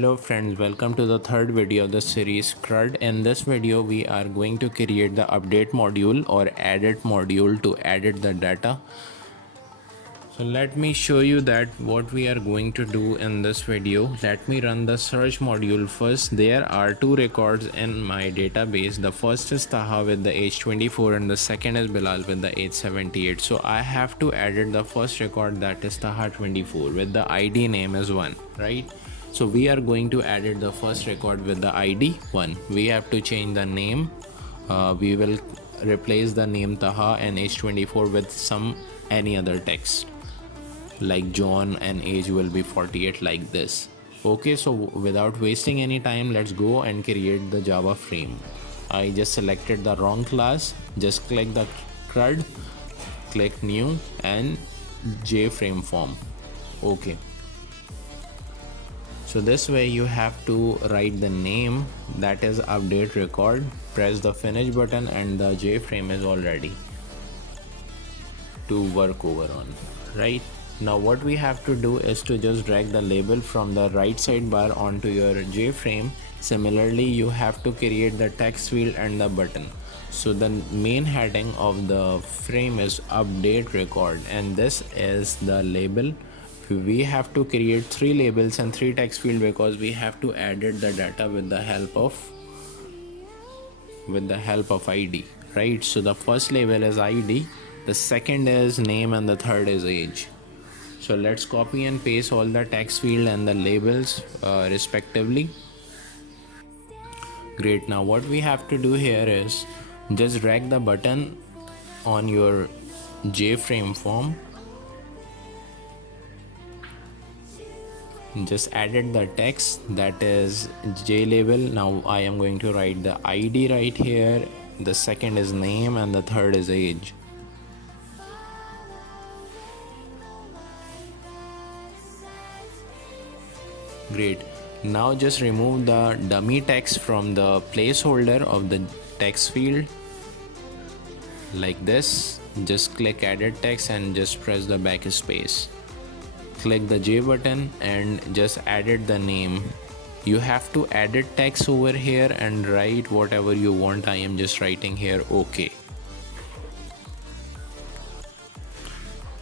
Hello friends, welcome to the third video of the series CRUD. In this video we are going to create the update module or edit module to edit the data. So let me show you that what we are going to do in this video. Let me run the search module first. There are two records in my database. The first is Taha with the age 24 and the second is Bilal with the age 78. So I have to edit the first record, that is Taha 24 with the ID name is 1, right? So we are going to edit the first record with the ID 1. We have to change the name. We will replace the name Taha and age 24 with any other text like John and age will be 48 like this. Okay, so without wasting any time, let's go and create the Java frame. I just selected the wrong class. Just click the CRUD, click new and JFrame form. Okay, so this way you have to write the name, that is update record, press the finish button and the JFrame is all ready to work over on, right? Now what we have to do is to just drag the label from the right sidebar onto your JFrame. Similarly, you have to create the text field and the button. So the main heading of the frame is update record and this is the label. We have to create 3 labels and 3 text field because we have to edit the data with the help of ID, right? So the first label is ID, the second is name and the third is age. So let's copy and paste all the text field and the labels respectively. Great. Now what we have to do here is just drag the button on your JFrame form. Just added the text, that is J label. Now I am going to write the ID right here, the second is name and the third is age. Great. Now just remove the dummy text from the placeholder of the text field like this. Just click edit text and just press the backspace. Click the J button and just edit the name. You have to edit text over here and write whatever you want. I am just writing here OK.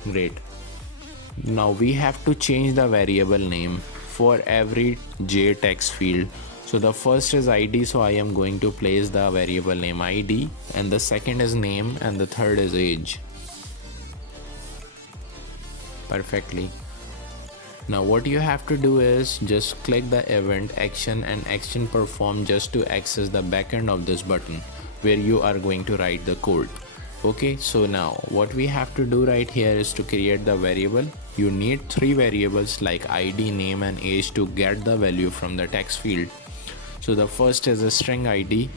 Great. Now we have to change the variable name for every J text field. So the first is ID, so I am going to place the variable name ID, and the second is name and the third is age. Perfectly. Now what you have to do is just click the event action and action perform just to access the backend of this button where you are going to write the code. Okay, so now what we have to do right here is to create the variable. You need 3 variables like ID, name and age to get the value from the text field. So the first is a string ID.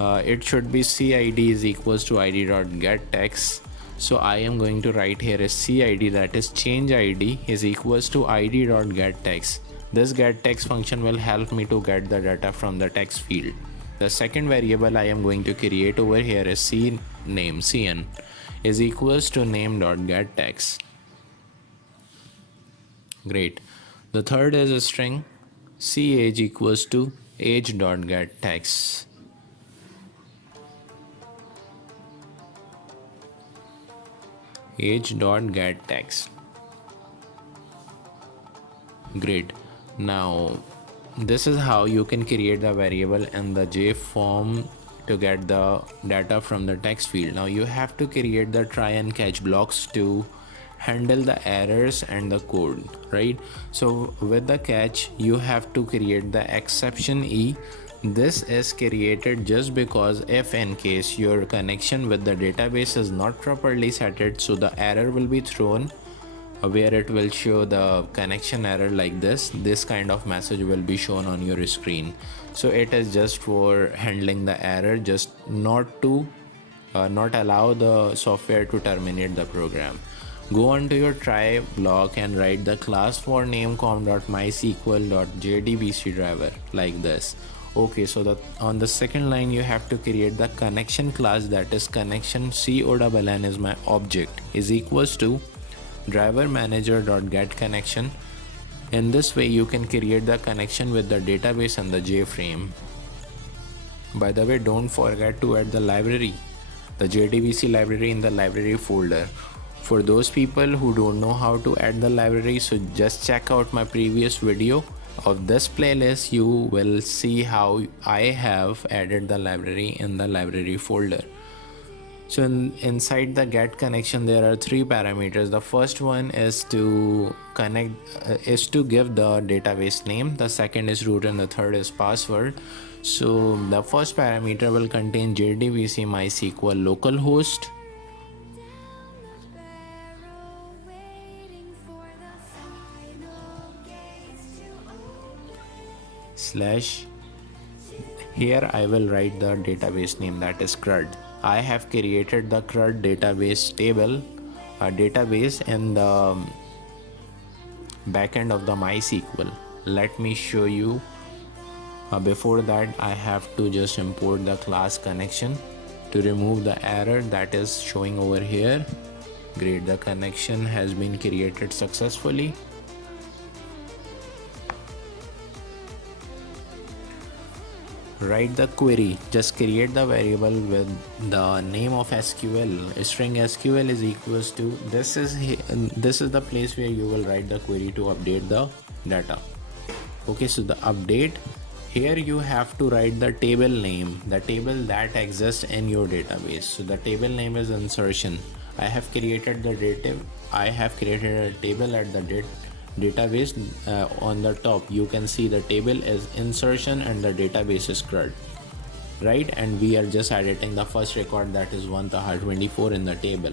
It should be CID is equals to id.getText. So I am going to write here a CID, that is change ID is equals to id.getText. This getText function will help me to get the data from the text field. The second variable I am going to create over here is CN is equals to name.getText. Great. The third is a string CAge equals to age.getText. age.getText. Great. Now this is how you can create the variable in the J form to get the data from the text field. Now you have to create the try and catch blocks to handle the errors and the code, right? So with the catch you have to create the exception E. This is created just because if in case your connection with the database is not properly set, so the error will be thrown where it will show the connection error like this kind of message will be shown on your screen. So it is just for handling the error, just not allow the software to terminate the program. Go on to your try block and write the class for namecom.mysql.jdbc driver like this. Okay, so that on the second line you have to create the connection class, that is connection CONN is my object is equals to driver manager.getConnection In this way you can create the connection with the database and the JFrame. By the way, don't forget to add the library, the JDBC library, in the library folder. For those people who don't know how to add the library, so just check out my previous video of this playlist. You will see how I have added the library in the library folder. So inside the get connection there are three parameters. The first one is to connect is to give the database name, the second is root, and the third is password. So the first parameter will contain JDBC MySQL localhost slash, here I will write the database name, that is CRUD. I have created the CRUD database table, database in the backend of the MySQL. Let me show you. Before that I have to just import the class connection to remove the error that is showing over here. Great, the connection has been created successfully. Write the query, just create the variable with the name of SQL. String SQL is equals to, this is the place where you will write the query to update the data. Okay, so the update, here you have to write the table name, the table that exists in your database. So the table name is insertion. I have created a table at the database. On the top you can see the table is insertion and the database is CRUD, right? And we are just editing the first record, that is 1024 in the table.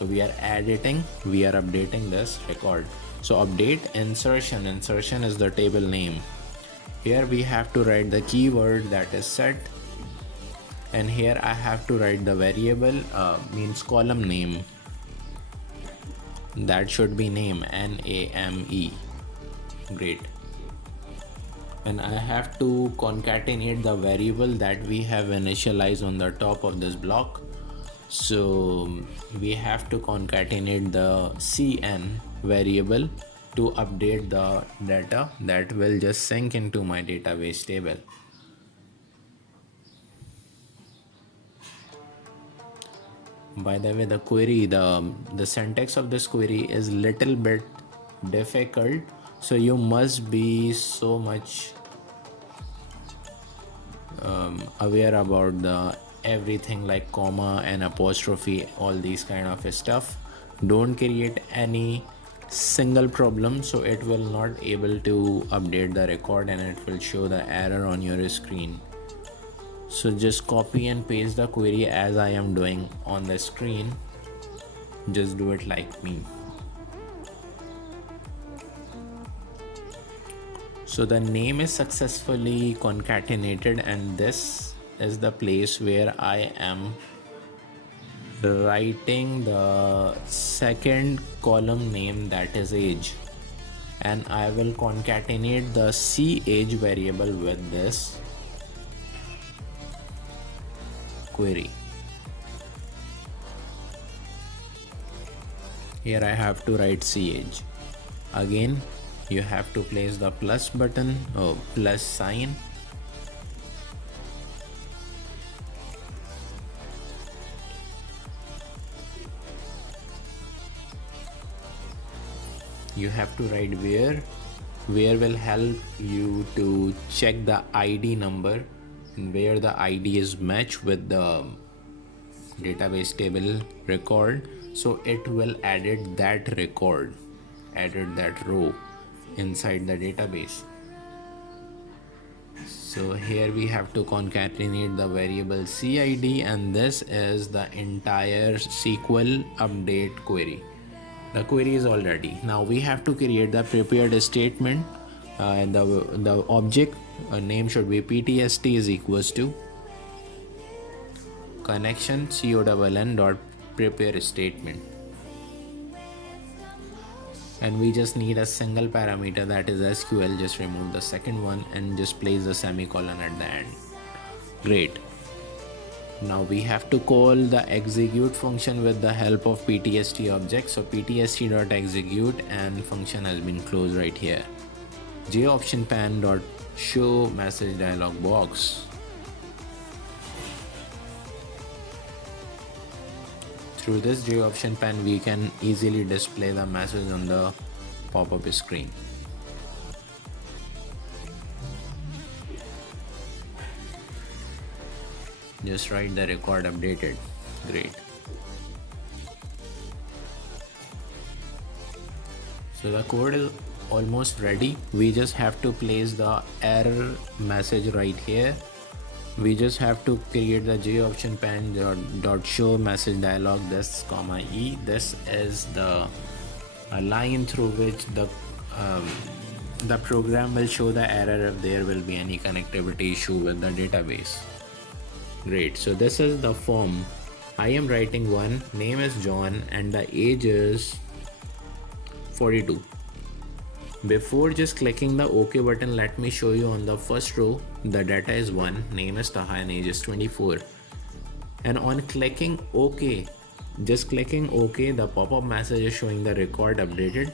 So we are updating this record. So update insertion is the table name. Here we have to write the keyword, that is set, and here I have to write the variable, means column name, that should be name, NAME. Great. And I have to concatenate the variable that we have initialized on the top of this block. So we have to concatenate the CN variable to update the data that will just sync into my database table. By the way, the query, the syntax of this query is little bit difficult, so you must be so much aware about the everything like comma and apostrophe, all these kind of stuff. Don't create any single problem, so it will not able to update the record and it will show the error on your screen. So just copy and paste the query as I am doing on the screen. Just do it like me. So the name is successfully concatenated, and this is the place where I am writing the second column name, that is age, and I will concatenate the CAge variable with this query. Here I have to write CAge. Again you have to place the plus button or plus sign. You have to write where will help you to check the ID number, where the ID is matched with the database table record, so it will edit that record, edit that row inside the database. So here we have to concatenate the variable CID, and this is the entire SQL update query. The query is all ready. Now we have to create the prepared statement, and the object name should be ptst is equals to connection conn dot prepare statement, and we just need a single parameter, that is SQL. Just remove the second one and just place the semicolon at the end. Great. Now we have to call the execute function with the help of ptst object. So ptst.execute, and function has been closed right here. option pan dot show message dialog box. Through this option pan, we can easily display the message on the pop-up screen. Just write the record updated. Great. So the code is almost ready. We just have to place the error message right here. We just have to create the option pan dot show message dialog this comma e. This is the line through which the program will show the error if there will be any connectivity issue with the database. Great. So this is the form. I am writing one. Name is John and the age is 42. Before just clicking the OK button, let me show you on the first row, the data is 1, name is Taha and age is 24. And on clicking OK, just clicking OK, the pop-up message is showing the record updated.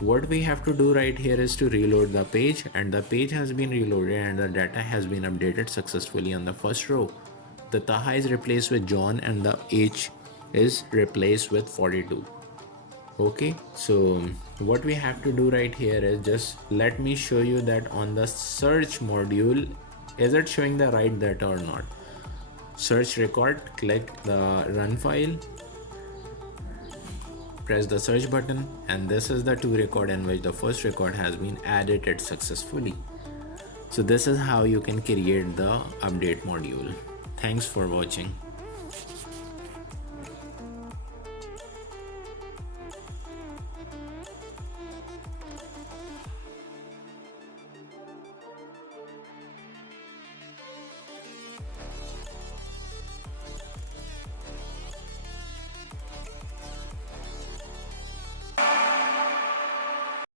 What we have to do right here is to reload the page, and the page has been reloaded and the data has been updated successfully on the first row. The Taha is replaced with John and the age is replaced with 42. Okay, so what we have to do right here is just let me show you that on the search module, is it showing the right data or not? Search record, click the run file, press the search button, and this is the two record in which the first record has been edited successfully. So this is how you can create the update module. Thanks for watching.